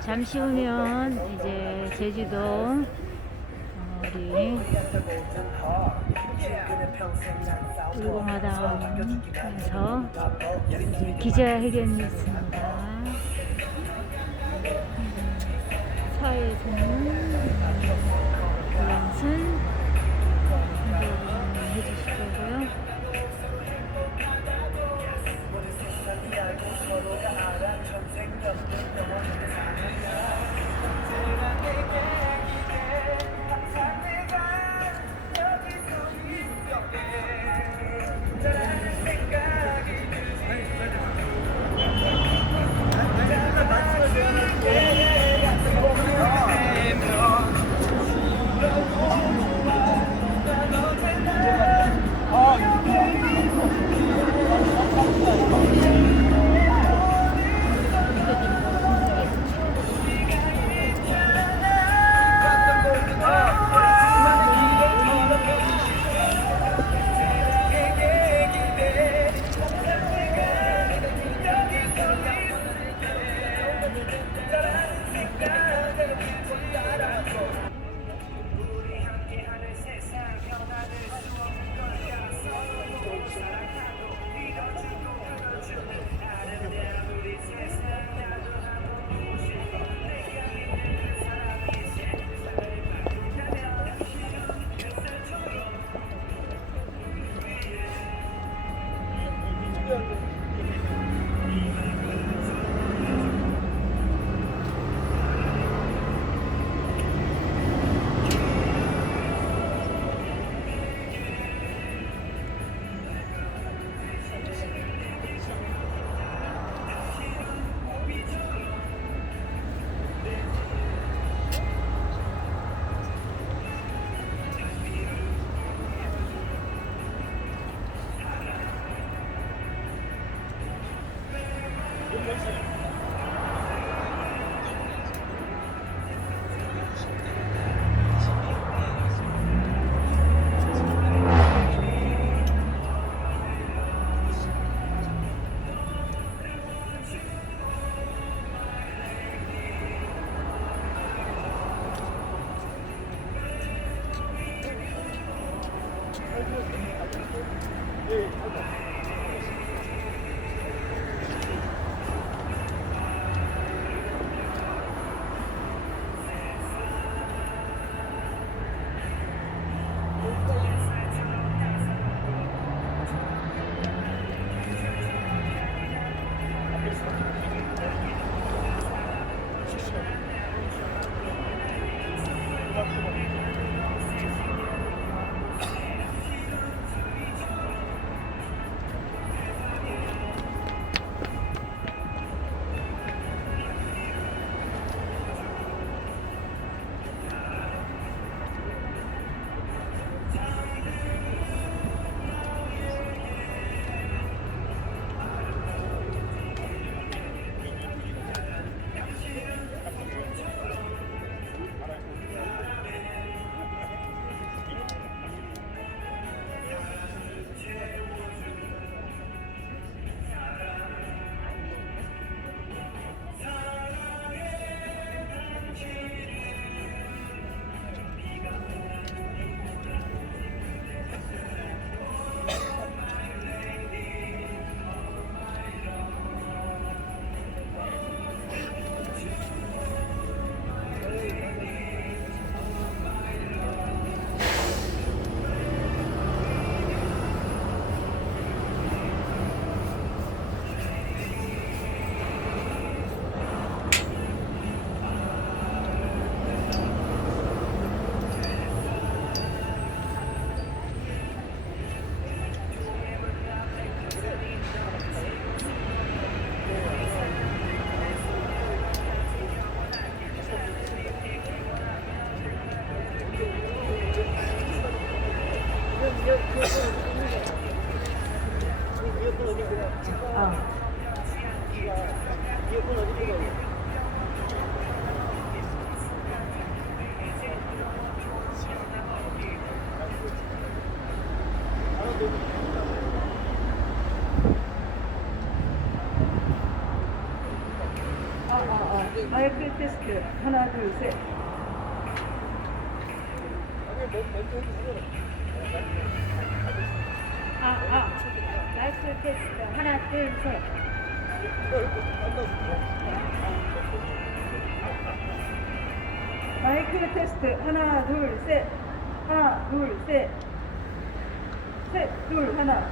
잠시 후면 이제 제주도 우리 울공화당에서 이제 기자회견이 있습니다. 사회에서는 이완순 해주실 거고요. 마이크 테스트 하나 둘 셋. 마이크 테스트 하나 둘 셋. 마이크 테스트 하나 둘 셋. 하나 둘 셋. 셋 둘 하나.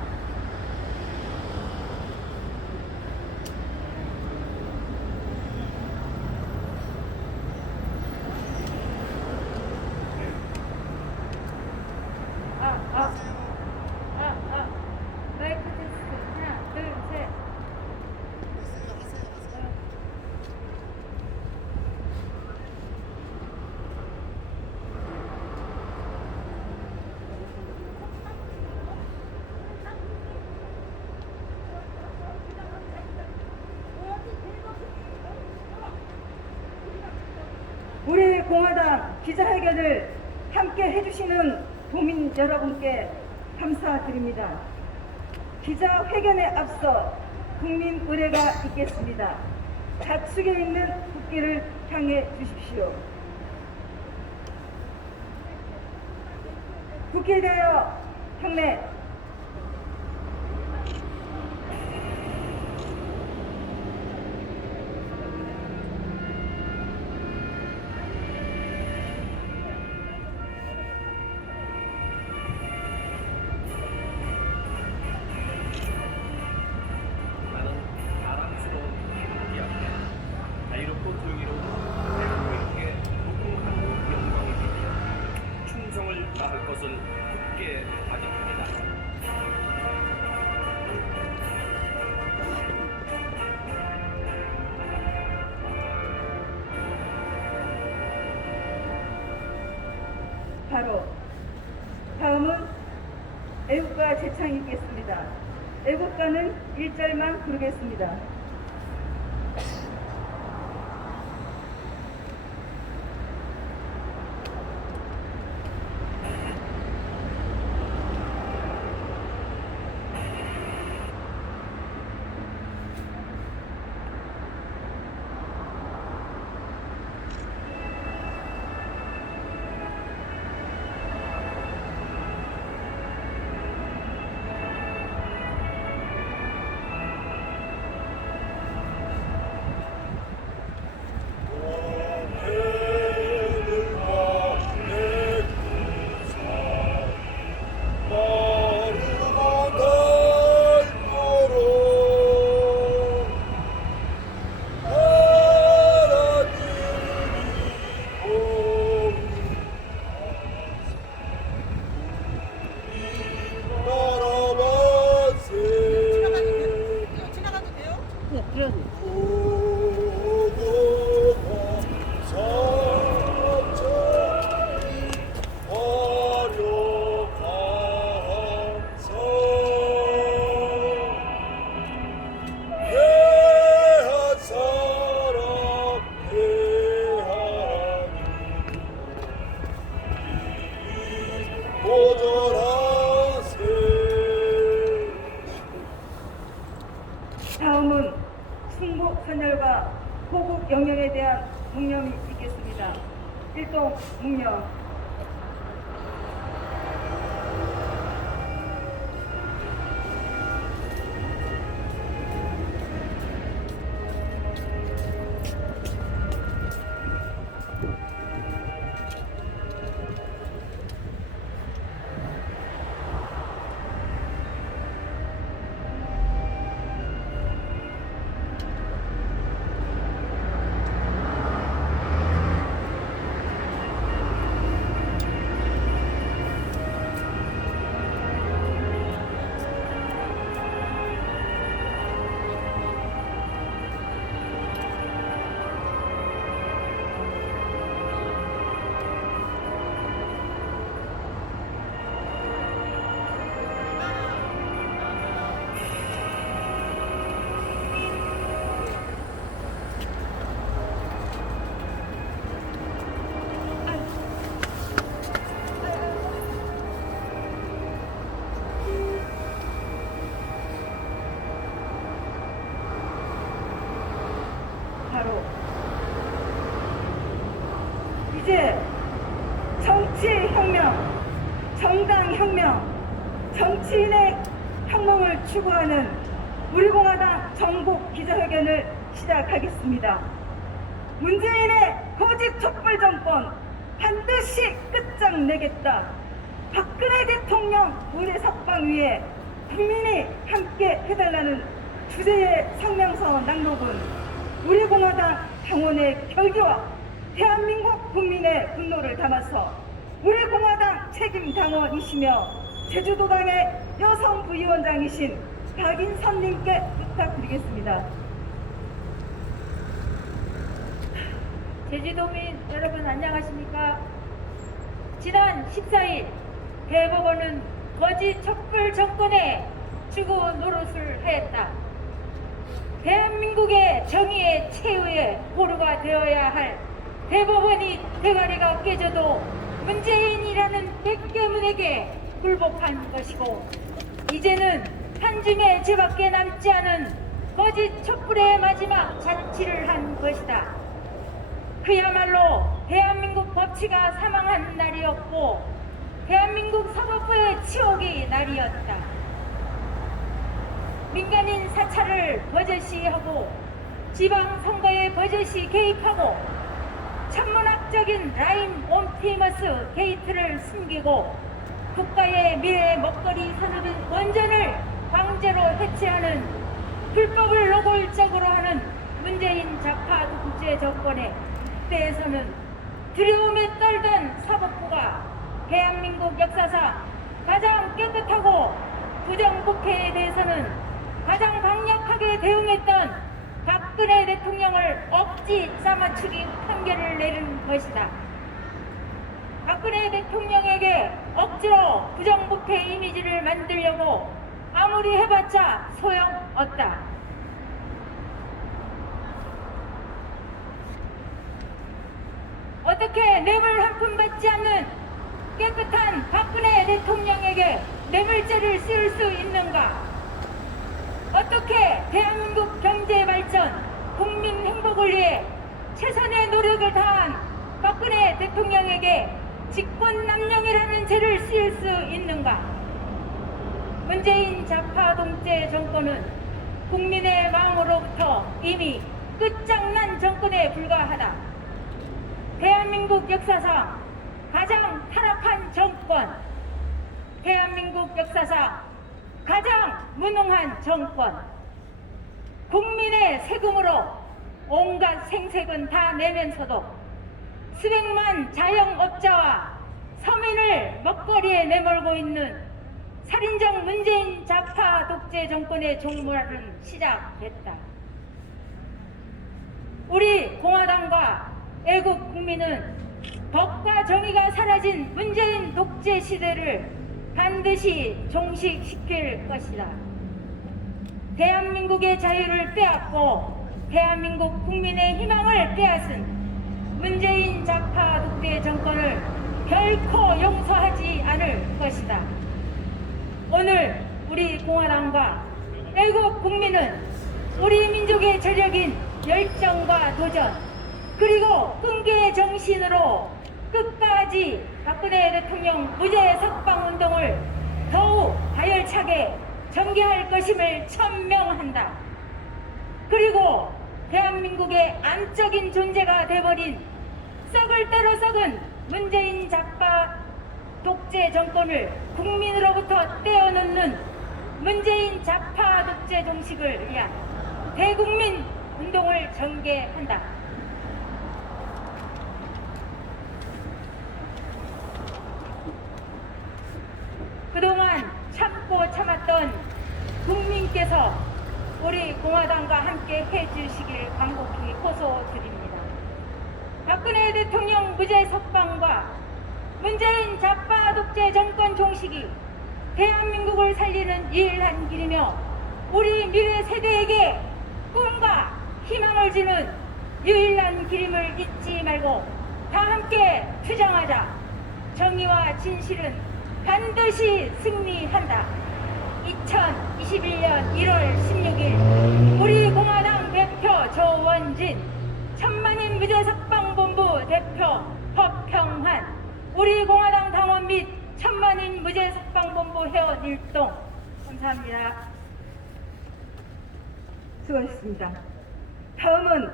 마이크 테스트 하나 둘 셋. 우리 공화당 기자회견을 함께 해주시는 도민 여러분께 감사드립니다. 기자회견에 앞서 국민 의례가 있겠습니다. 좌측에 있는 국기를 향해 주십시오. 국기에 대하여 경례. 나는 사랑스러운 태국이 앞에 자유롭고 조용히로운 대한민국에게 무궁한 영광이기에 충성을 다할 것을 굳게 다짐합니다. 바로 다음은 애국가 제창이 있겠습니다. 애국가는 1절만 부르겠습니다. 다음은 충북 선열과 호국 영령에 대한 묵념이 있겠습니다. 일동 묵념. 이제 정치혁명, 정당혁명, 정치인의 혁명을 추구하는 우리공화당 전국 기자회견을 시작하겠습니다. 문재인의 거짓 촛불 정권 반드시 끝장내겠다. 박근혜 대통령 의뢰 석방 위에 국민이 함께 해달라는 주제의 성명서 낭독은 우리공화당 당원의 결기와 대한민국 국민의 분노를 담아서 우리공화당 책임당원이시며 제주도당의 여성부위원장이신 박인선님께 부탁드리겠습니다. 제주도민 여러분 안녕하십니까? 지난 14일 대법원은 거짓 촛불 정권의 주고 노릇을 하였다. 대한민국의 정의의 최후의 보루가 되어야 할 대법원이 대가리가 깨져도 문재인이라는 백개문에게 굴복한 것이고, 이제는 한 줌의 죄밖에 남지 않은 거짓 촛불의 마지막 잔치를 한 것이다. 그야말로 대한민국 법치가 사망한 날이었고 대한민국 사법부의 치욕의 날이었다. 민간인 사찰을 버젓이 하고 지방선거에 버젓이 개입하고 천문학적인 라인 옴티머스 게이트를 숨기고 국가의 미래 먹거리 산업인 원전을 강제로 해체하는 불법을 노골적으로 하는 문재인 좌파 독재 정권의 때에서는 두려움에 떨던 사법부가 대한민국 역사상 가장 깨끗하고 부정부패에 대해서는 가장 강력하게 대응했던 박근혜 대통령을 억지 짜맞추기 판결을 내린 것이다. 박근혜 대통령에게 억지로 부정부패 이미지를 만들려고 아무리 해봤자 소용없다. 어떻게 뇌물 한 푼 받지 않는 깨끗한 박근혜 대통령에게 뇌물죄를 씌울 수 있는가? 어떻게 대한민국 경제 발전, 국민 행복을 위해 최선의 노력을 다한 박근혜 대통령에게 직권남용이라는 죄를 씌울 수 있는가? 문재인 좌파 독재 정권은 국민의 마음으로부터 이미 끝장난 정권에 불과하다. 대한민국 역사상 가장 타락한 정권, 대한민국 역사상 가장 무능한 정권, 국민의 세금으로 온갖 생색은 다 내면서도 수백만 자영업자와 서민을 먹거리에 내몰고 있는 살인적 문재인 좌파 독재 정권의 종말은 시작됐다. 우리 공화당과 애국 국민은 법과 정의가 사라진 문재인 독재 시대를 반드시 종식시킬 것이다. 대한민국의 자유를 빼앗고 대한민국 국민의 희망을 빼앗은 문재인 좌파 독재 정권을 결코 용서하지 않을 것이다. 오늘 우리 공화당과 애국 국민은 우리 민족의 저력인 열정과 도전, 그리고 끈기의 정신으로 끝까지 박근혜 대통령 무죄 석방 운동을 더욱 가열차게 전개할 것임을 천명한다. 그리고 대한민국의 안적인 존재가 돼버린 썩을 대로 썩은 문재인 좌파 독재 정권을 국민으로부터 떼어놓는 문재인 좌파 독재 종식을 위한 대국민 운동을 전개한다. 그동안 참고 참았던 국민께서 우리 공화당과 함께 해주시길 간곡히 호소드립니다. 박근혜 대통령 무죄 석방과 문재인 좌파 독재 정권 종식이 대한민국을 살리는 유일한 길이며 우리 미래 세대에게 꿈과 희망을 주는 유일한 길임을 잊지 말고 다 함께 투쟁하자. 정의와 진실은 반드시 승리한다. 2021년 1월 16일 우리 공화당 대표 조원진, 천만인 무죄 석방본부 대표 법 우리 공화당 당원 및 천만인 무죄석방본부 회원 일동. 감사합니다. 수고하셨습니다. 다음은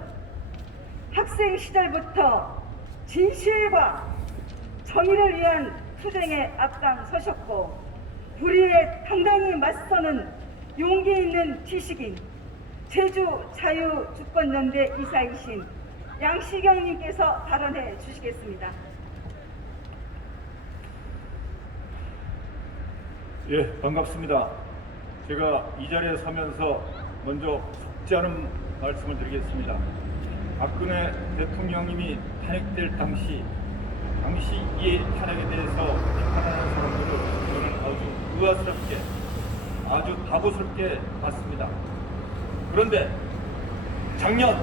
학생 시절부터 진실과 정의를 위한 투쟁에 앞장서셨고 불의에 당당히 맞서는 용기 있는 지식인 제주자유주권연대 이사이신 양시경님께서 발언해 주시겠습니다. 예, 반갑습니다. 제가 이 자리에 서면서 먼저 속지 않은 말씀을 드리겠습니다. 박근혜 대통령님이 탄핵될 당시 이 탄핵에 대해서 비판하는 사람들을 저는 아주 의아스럽게, 아주 바보스럽게 봤습니다. 그런데 작년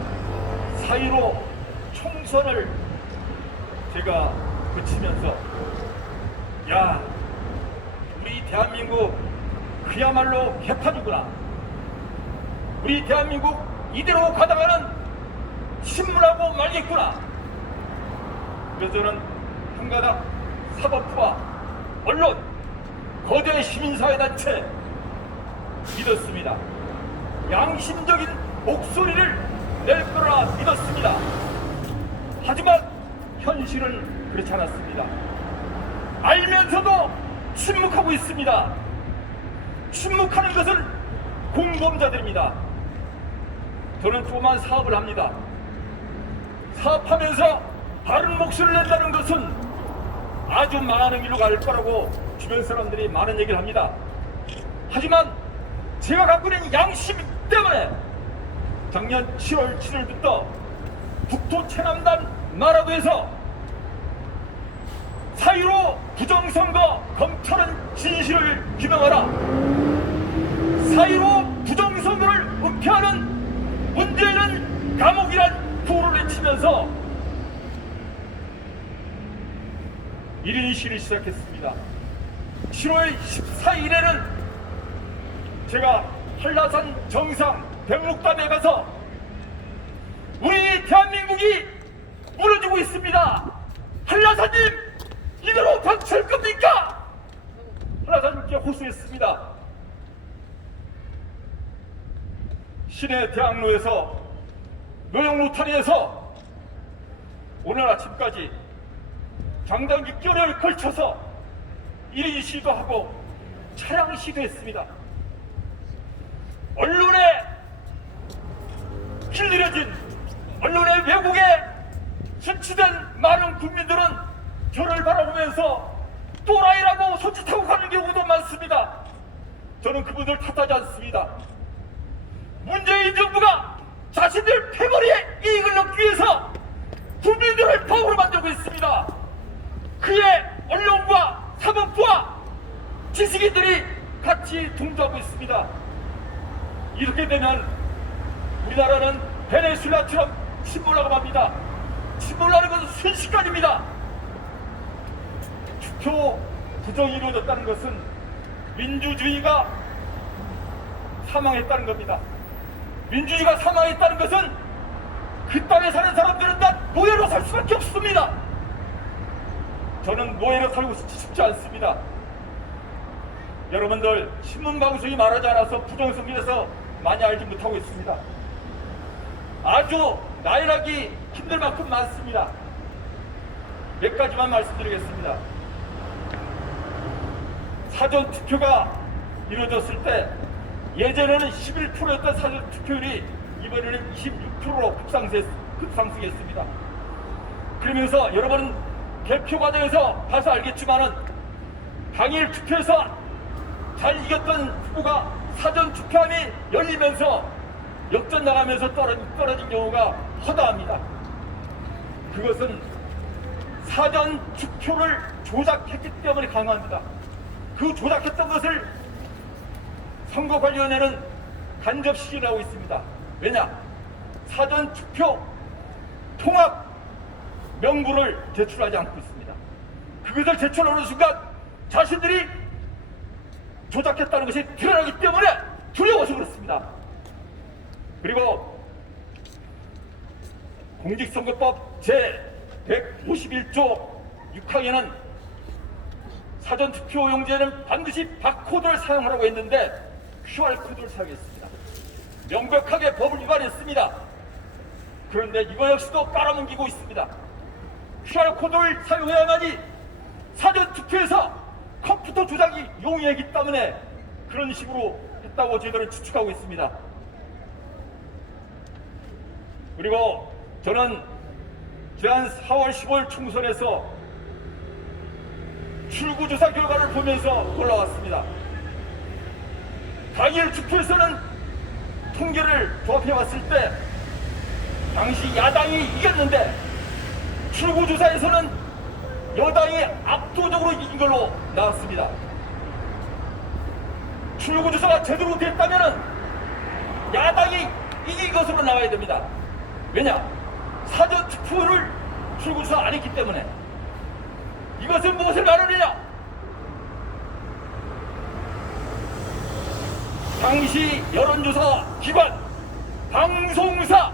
4.15 총선을 제가 거치면서 야, 우리 대한민국 그야말로 개판이구나. 우리 대한민국 이대로 가다가는 신문하고 말겠구나. 그래서 저는 한가닥 사법부와 언론, 거대 시민사회단체 믿었습니다. 양심적인 목소리를 낼 거라 믿었습니다. 하지만 현실은 그렇지 않았습니다. 알면서도 침묵하고 있습니다. 침묵하는 것은 공범자들입니다. 저는 조그만 사업을 합니다. 사업하면서 바른 목소리를 낸다는 것은 아주 많은 길로 갈 거라고 주변 사람들이 많은 얘기를 합니다. 하지만 제가 갖고 있는 양심 때문에 작년 7월 7일부터 국토 체남단 마라도에서 4.15 부정선거 검찰은 진실을 규명하라, 4.15 부정선거를 은폐하는 문재인은 감옥이란 구호를 외치면서 1인 시위를 시작했습니다. 7월 14일에는 제가 한라산 정상 백록담에 가서 우리 대한민국이 무너지고 있습니다. 한라산님, 이대로 박살 겁니까? 한라산님께 호소했습니다. 시내 대학로에서 노영 로타리에서 오늘 아침까지 장단기 껴를 걸쳐서 1인 시위도 하고 차량 시위도 했습니다. 언론에 길들여진, 언론의 왜곡에 수치된 많은 국민들은 저를 바라보면서 또라이라고 손짓하고 가는 경우도 많습니다. 저는 그분들 탓하지 않습니다. 문재인 정부가 자신들 패거리의 이익을 넣기 위해서 국민들을 바보로 만들고 있습니다. 그의 언론과 사법부와 지식인들이 같이 동조하고 있습니다. 이렇게 되면 우리나라는 베네수엘라처럼 침몰하고 맙니다. 침몰하는 것은 순식간입니다. 투표 부정이 이루어졌다는 것은 민주주의가 사망했다는 겁니다. 민주주의가 사망했다는 것은 그 땅에 사는 사람들은 다 노예로 살 수밖에 없습니다. 저는 노예로 살고 싶지 않습니다. 여러분들 신문방송이 말하지 않아서 부정선거에서 많이 알지 못하고 있습니다. 아주 나열하기 힘들 만큼 많습니다. 몇 가지만 말씀드리겠습니다. 사전 투표가 이루어졌을 때 예전에는 11%였던 사전 투표율이 이번에는 26%로 급상승했습니다. 그러면서 여러분 개표 과정에서 봐서 알겠지만은 당일 투표에서 잘 이겼던 후보가 사전 투표함이 열리면서 역전 나가면서 떨어진 경우가 허다합니다. 그것은 사전 투표를 조작했기 때문에 가능합니다. 그 조작했던 것을 선거관리위원회는 간접 시기를 하고 있습니다. 왜냐? 사전 투표 통합 명부를 제출하지 않고 있습니다. 그것을 제출하는 순간 자신들이 조작했다는 것이 드러나기 때문에 두려워서 그렇습니다. 그리고 공직선거법 제151조 6항에는 사전투표용지에는 반드시 바코드를 사용하라고 했는데 QR코드를 사용했습니다. 명백하게 법을 위반했습니다. 그런데 이거 역시도 깔아뭉개고 있습니다. QR코드를 사용해야만이 사전투표에서 컴퓨터 조작이 용이하기 때문에 그런 식으로 했다고 저희들은 추측하고 있습니다. 그리고 저는 지난 4월 15일 총선에서 출구조사 결과를 보면서 올라왔습니다. 당일 투표에서는 통계를 조합해 봤을 때 당시 야당이 이겼는데 출구조사에서는 여당이 압도적으로 이긴 걸로 나왔습니다. 출구조사가 제대로 됐다면 야당이 이긴 것으로 나와야 됩니다. 왜냐? 사전투표를 출구조사 안 했기 때문에. 이것은 무엇을 말하느냐? 당시 여론조사 기관, 방송사,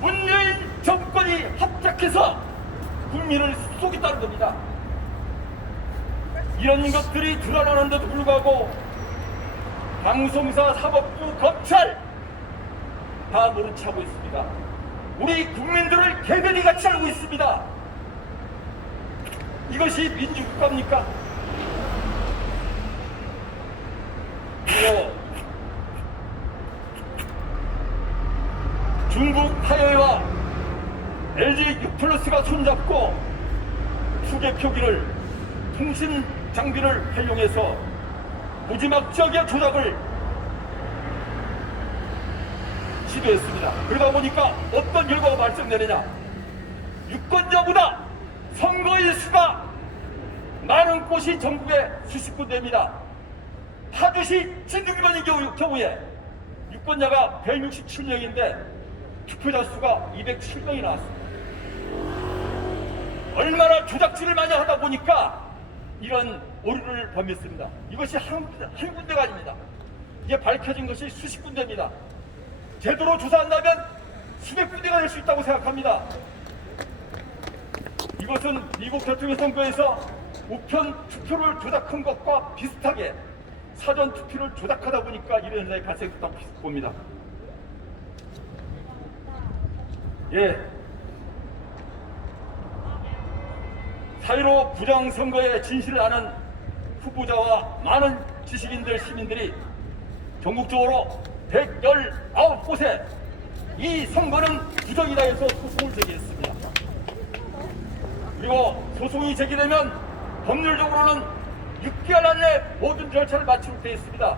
문재인 정권이 합작해서 국민을 속였다는 겁니다. 이런 것들이 드러나는데도 불구하고 방송사, 사법부, 검찰 다 모른 체 하고 있습니다. 우리 국민들을 개변이같이 알고 있습니다. 이것이 민주국가입니까? 그리고 중국 화웨이와 LG6플러스가 손잡고 투개표기를 통신 장비를 활용해서 무지막지하게 조작을 시도했습니다. 그러다 보니까 어떤 결과가 발생되느냐? 유권자보다 선거일 수가 많은 곳이 전국에 수십 군데입니다. 파주시 진등면의 경우에 유권자가 167명인데 투표자 수가 207명이 나왔습니다. 얼마나 조작질을 많이 하다 보니까 이런 오류를 범했습니다. 이것이 한 군데가 아닙니다. 이게 밝혀진 것이 수십 군데입니다. 제대로 조사한다면 수백 군데가 될 수 있다고 생각합니다. 이것은 미국 대통령 선거에서 우편 투표를 조작한 것과 비슷하게 사전 투표를 조작하다 보니까 이런 현상이 발생했다고 봅니다. 예. 4.15 부정선거의 진실을 아는 후보자와 많은 지식인들, 시민들이 전국적으로 119곳에 이 선거는 부정이다 해서 소송을 제기했습니다. 그리고 소송이 제기되면 법률적으로는 6개월 안에 모든 절차를 마치도록 되어 있습니다.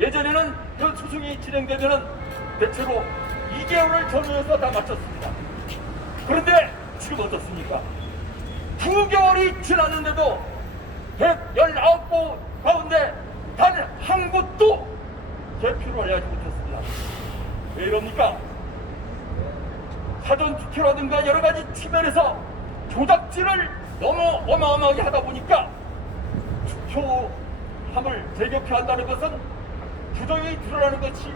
예전에는 이런 소송이 진행되면 대체로 2개월을 전후해서 다 마쳤습니다. 그런데 지금 어떻습니까? 9개월이 지났는데도 119곳 가운데 단 한 곳도 개표를 완료하지 못했습니다. 왜 이럽니까? 사전투표라든가 여러 가지 측면에서 조작질을 너무 어마어마하게 하다 보니까 투표함을 재개표한다는 것은 부정이 드러나는 것이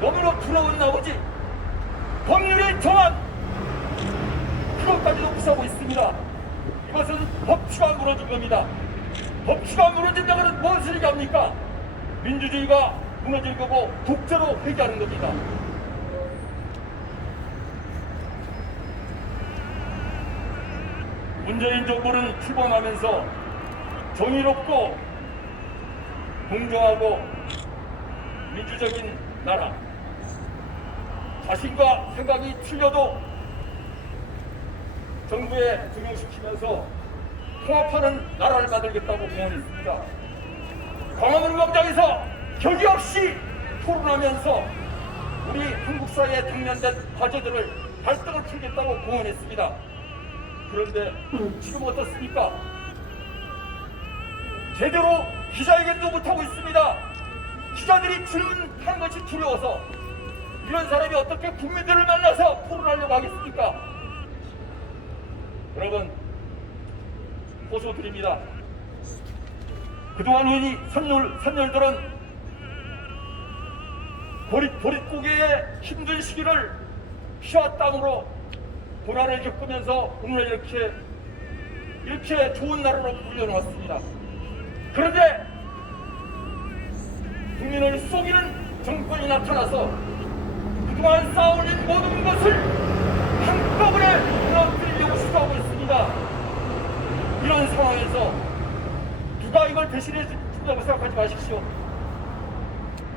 너무나 두려운 나머지 법률에 정한 그것까지도 무시하고 있습니다. 이것은 법치가 무너진 겁니다. 법치가 무너진다면 무엇을 얘기합니까? 민주주의가 무너질 거고 독재로 회귀하는 겁니다. 문재인 정부는 출범하면서 정의롭고 공정하고 민주적인 나라, 자신과 생각이 틀려도 정부에 등용시키면서 통합하는 나라를 만들겠다고 공언했습니다. 광화문 광장에서 격이 없이 토론하면서 우리 한국 사회에 당면된 과제들을 갈등을 풀겠다고 공언했습니다. 그런데 지금 어떻습니까? 제대로 기자회견도 못하고 있습니다. 기자들이 질문하는 것이 두려워서 이런 사람이 어떻게 국민들을 만나서 토론하려고 하겠습니까? 여러분, 호소드립니다. 그동안 우리 선열들은 보릿고개의 힘든 시기를 피와 땀으로 고난을 겪으면서 오늘 이렇게 이렇게 좋은 나라로 불려놓았습니다. 그런데 국민을 속이는 정권이 나타나서 그동안 쌓아올린 모든 것을 한꺼번에 무너뜨리려고 시도하고 있습니다. 이런 상황에서 누가 이걸 대신해 준다고 생각하지 마십시오.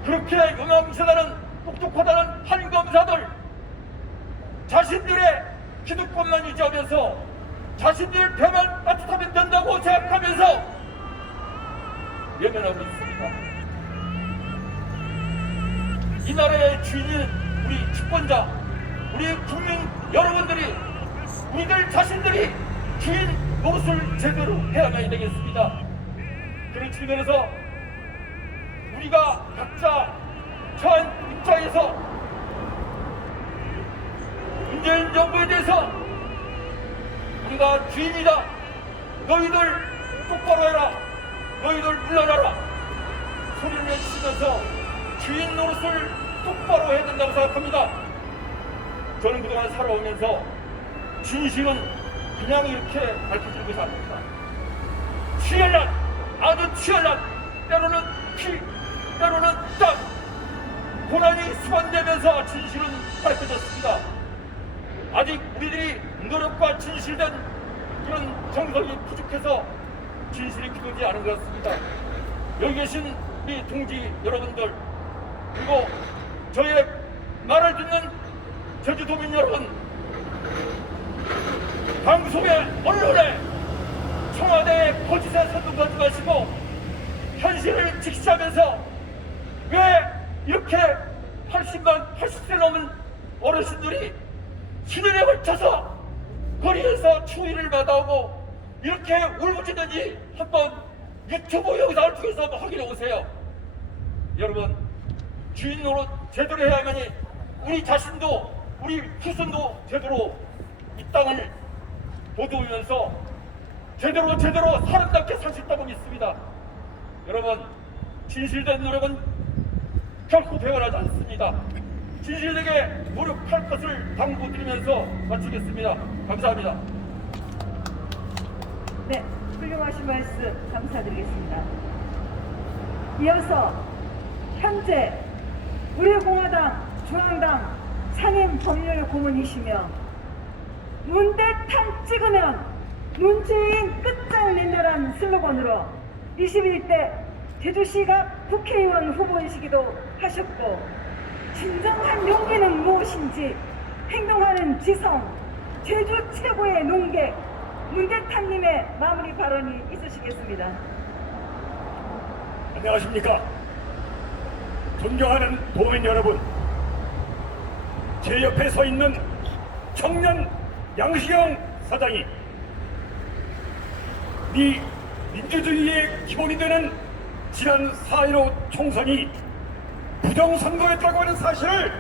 그렇게 유명세다는 똑똑하다는 판검사들, 자신들의 기득권만 유지하면서 자신들 배만 따뜻하면 된다고 생각하면서 외면하고 있습니다. 이 나라의 주인인 우리 집권자, 우리 국민 여러분들이, 우리들 자신들이 주인 노릇을 제대로 해야만 되겠습니다. 그런 측면에서 우리가 각자 처한 입장에서 문재인 정부에 대해서 우리가 주인이다, 너희들 똑바로 해라, 너희들 물러나라 소리를 외치면서 주인 노릇을 똑바로 해야 된다고 생각합니다. 저는 그동안 살아오면서 진실은 그냥 이렇게 밝혀지는 것이 아닙니다. 치열한, 아주 치열한, 때로는 피, 때로는 땀, 고난이 수반되면서 진실은 밝혀졌습니다. 아직 우리들이 노력과 진실된 그런 정성이 부족해서 진실이 굳어지지 않은 것 같습니다. 여기 계신 우리 동지 여러분들, 그리고 저의 말을 듣는 제주도민 여러분, 방송에, 언론에, 청와대에 거짓에 선동하지 마시고 현실을 직시하면서 왜 이렇게 80세 넘은 어르신들이 수년에 걸쳐서 거리에서 추위를 받아오고 이렇게 울부짖는지 한번 유튜브 영상을 통해서 한번 확인해 보세요. 여러분, 주인 노릇 제대로 해야만이 우리 자신도 우리 후손도 제대로 이 땅을 보도하면서 제대로 사람답게 살 수 있다고 믿습니다. 여러분, 진실된 노력은 결코 배반하지 않습니다. 진실되게 노력할 것을 당부드리면서 마치겠습니다. 감사합니다. 네, 훌륭하신 말씀 감사드리겠습니다. 이어서 현재 우리공화당 중앙당 상임법률고문이시며 문대탄 찍으면 문재인 끝장낸다란 슬로건으로 21대 제주시가 국회의원 후보이시기도 하셨고, 진정한 용기는 무엇인지 행동하는 지성, 제주 최고의 농객 문대탄님의 마무리 발언이 있으시겠습니다. 안녕하십니까. 존경하는 도민 여러분, 제 옆에 서 있는 청년 양시경 사장이 이 민주주의의 기본이 되는 지난 4.15 총선이 부정선거였다고 하는 사실을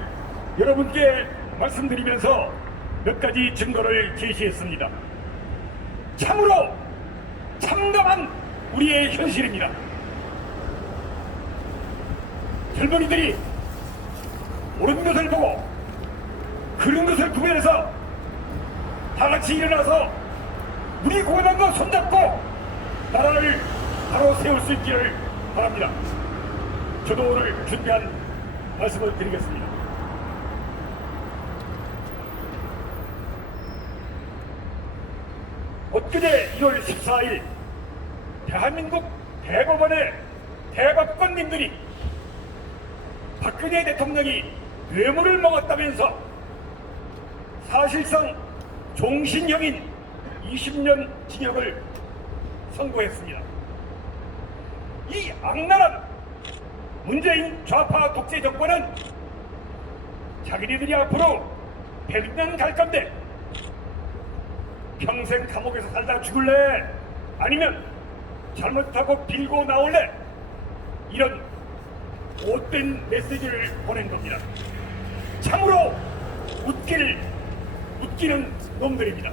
여러분께 말씀드리면서 몇 가지 증거를 제시했습니다. 참으로 참담한 우리의 현실입니다. 젊은이들이 옳은 것을 보고 그른 것을 구별해서 다 같이 일어나서 우리 공화당과 손잡고 나라를 바로 세울 수 있기를 바랍니다. 저도 오늘 준비한 말씀을 드리겠습니다. 엊그제 1월 14일 대한민국 대법원의 대법관님들이 박근혜 대통령이 뇌물을 먹었다면서 사실상 종신형인 20년 징역을 선고했습니다. 이 악랄한 문재인 좌파 독재 정권은 자기네들이 앞으로 100년 갈 건데 평생 감옥에서 살다 죽을래? 아니면 잘못하고 빌고 나올래? 이런 못된 메시지를 보낸 겁니다. 참으로 웃기는 놈들입니다.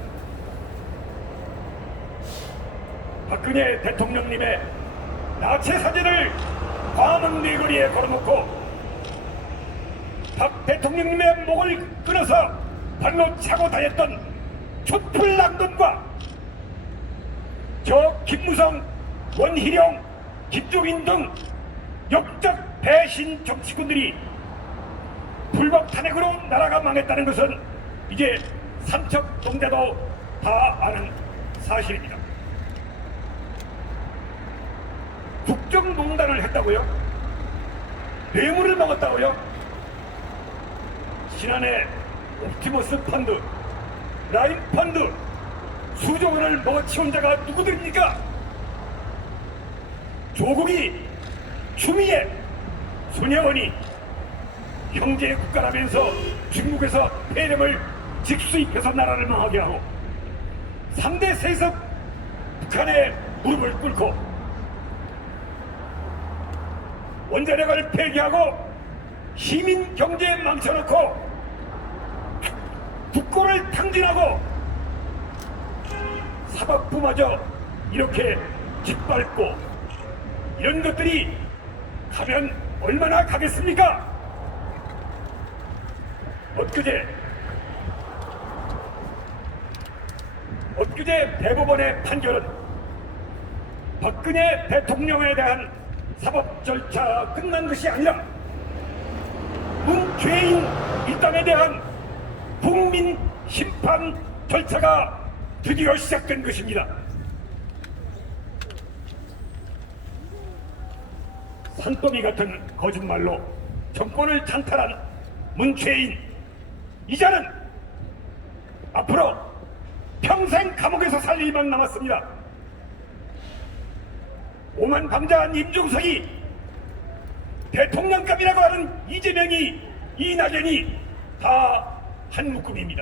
박근혜 대통령님의 나체 사진을 광화문 네거리에 걸어놓고 박 대통령님의 목을 끊어서 발로 차고 다녔던 촛불 낭돈과 저 김무성, 원희룡, 김종인 등 역적 배신 정치꾼들이 불법 탄핵으로 나라가 망했다는 것은 이제 삼척동대도 다 아는 사실입니다. 국정농단을 했다고요? 뇌물을 먹었다고요? 지난해 옵티머스 펀드, 라인 펀드 수조 원을 먹어치운 자가 누구들입니까? 조국이, 추미애, 손혜원이 형제의 국가라면서 중국에서 폐렴을 직수입해서 나라를 망하게 하고 3대 세습 북한의 무릎을 꿇고 원자력을 폐기하고 시민 경제 망쳐놓고 국고를 탕진하고 사법부마저 이렇게 짓밟고 이런 것들이 가면 얼마나 가겠습니까? 엊그제 대법원의 판결은 박근혜 대통령에 대한 사법 절차가 끝난 것이 아니라 문죄인 일당에 대한 국민 심판 절차가 드디어 시작된 것입니다. 산더미 같은 거짓말로 정권을 찬탈한 문죄인 이자는 앞으로 평생 감옥에서 살 일만 남았습니다. 오만방자한 임종석이, 대통령감이라고 하는 이재명이, 이낙연이 다 한 묶음입니다.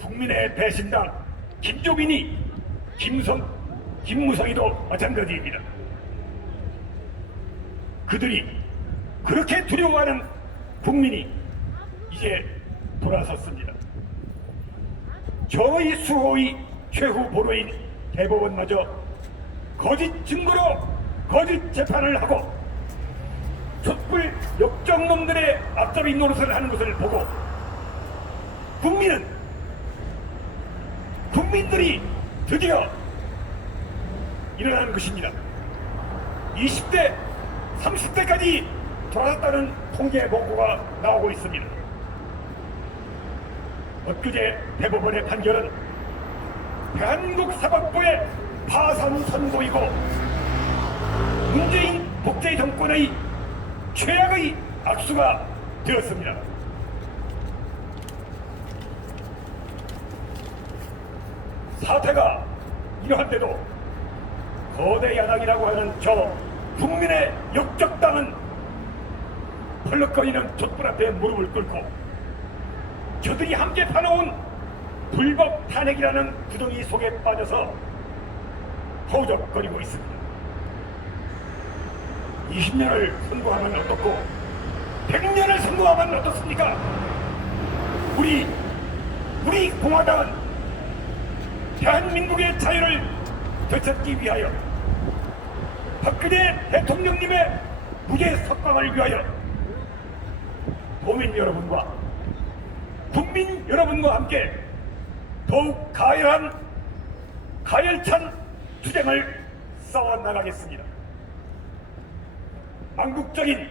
국민의 배신당 김종인이, 김무성이도 마찬가지입니다. 그들이 그렇게 두려워하는 국민이 이제 돌아섰습니다. 저의 수호의 최후 보루인 대법원마저 거짓 증거로 거짓 재판을 하고 촛불 역정놈들의 앞잡이 노릇을 하는 것을 보고 국민들이 드디어 일어나는 것입니다. 20대, 30대까지 돌아갔다는 통계 보고가 나오고 있습니다. 엊그제 대법원의 판결은 대한민국 사법부의 파산 선고이고 문재인 독재 정권의 최악의 악수가 되었습니다. 사태가 이러한데도 거대 야당이라고 하는 저 국민의 역적당은 펄럭거리는 촛불 앞에 무릎을 꿇고 저들이 함께 파놓은 불법 탄핵이라는 구덩이 속에 빠져서 허우적거리고 있습니다. 20년을 선고하면 어떻고 100년을 선고하면 어떻습니까? 우리 공화당은 대한민국의 자유를 되찾기 위하여 박근혜 대통령님의 무죄 석방을 위하여 도민 여러분과 국민 여러분과 함께 더욱 가열찬 투쟁을 싸워나가겠습니다. 망국적인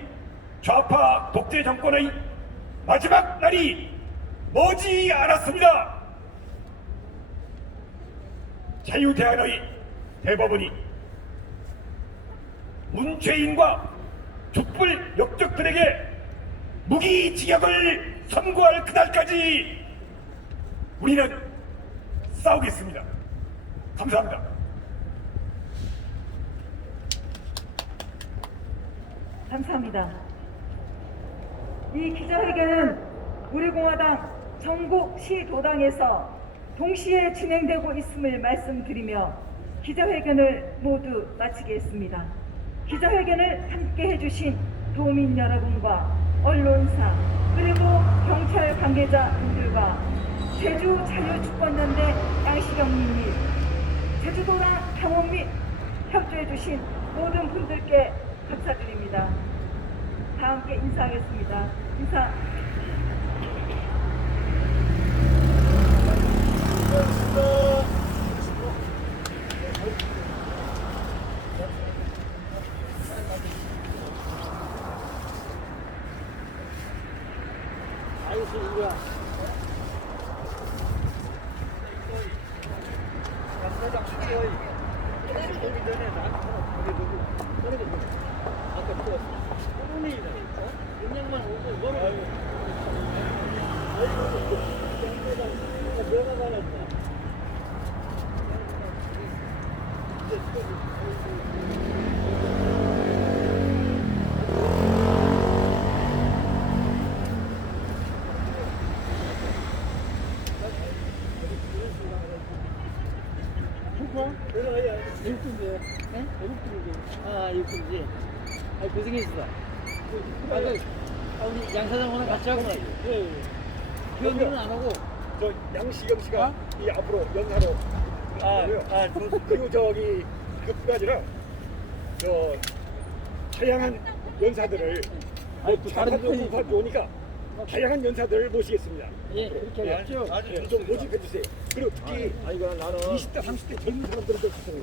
좌파 독재 정권의 마지막 날이 머지 않았습니다. 자유대한의 대법원이 문죄인과 촛불 역적들에게 무기징역을 선고할 그날까지 우리는 싸우겠습니다. 감사합니다. 감사합니다. 이 기자회견은 우리공화당 전국 시도당에서 동시에 진행되고 있음을 말씀드리며 기자회견을 모두 마치겠습니다. 기자회견을 함께 해주신 도민 여러분과 언론사 그리고 경찰 관계자분들과 제주자유주권연대 양시경님, 제주도랑 병원 및 협조해주신 모든 분들께 감사드립니다. 다 함께 인사하겠습니다. 인사. 아, 육군지. 아, 고생했어. 우리 양 사장 오늘 같이 하고 나지. 기원들은 안 오고. 저 양시경 씨가 이 앞으로 연사로 그리고 저기 그뿐 아니라 저 다양한 연사들을 다른 편이 좌파 좋으니까 다양한 연사들을 모시겠습니다. 예, 그렇게 하죠. 좀 모집해 주세요. 그리고 특히 20대 30대 젊은 사람들도 있어요.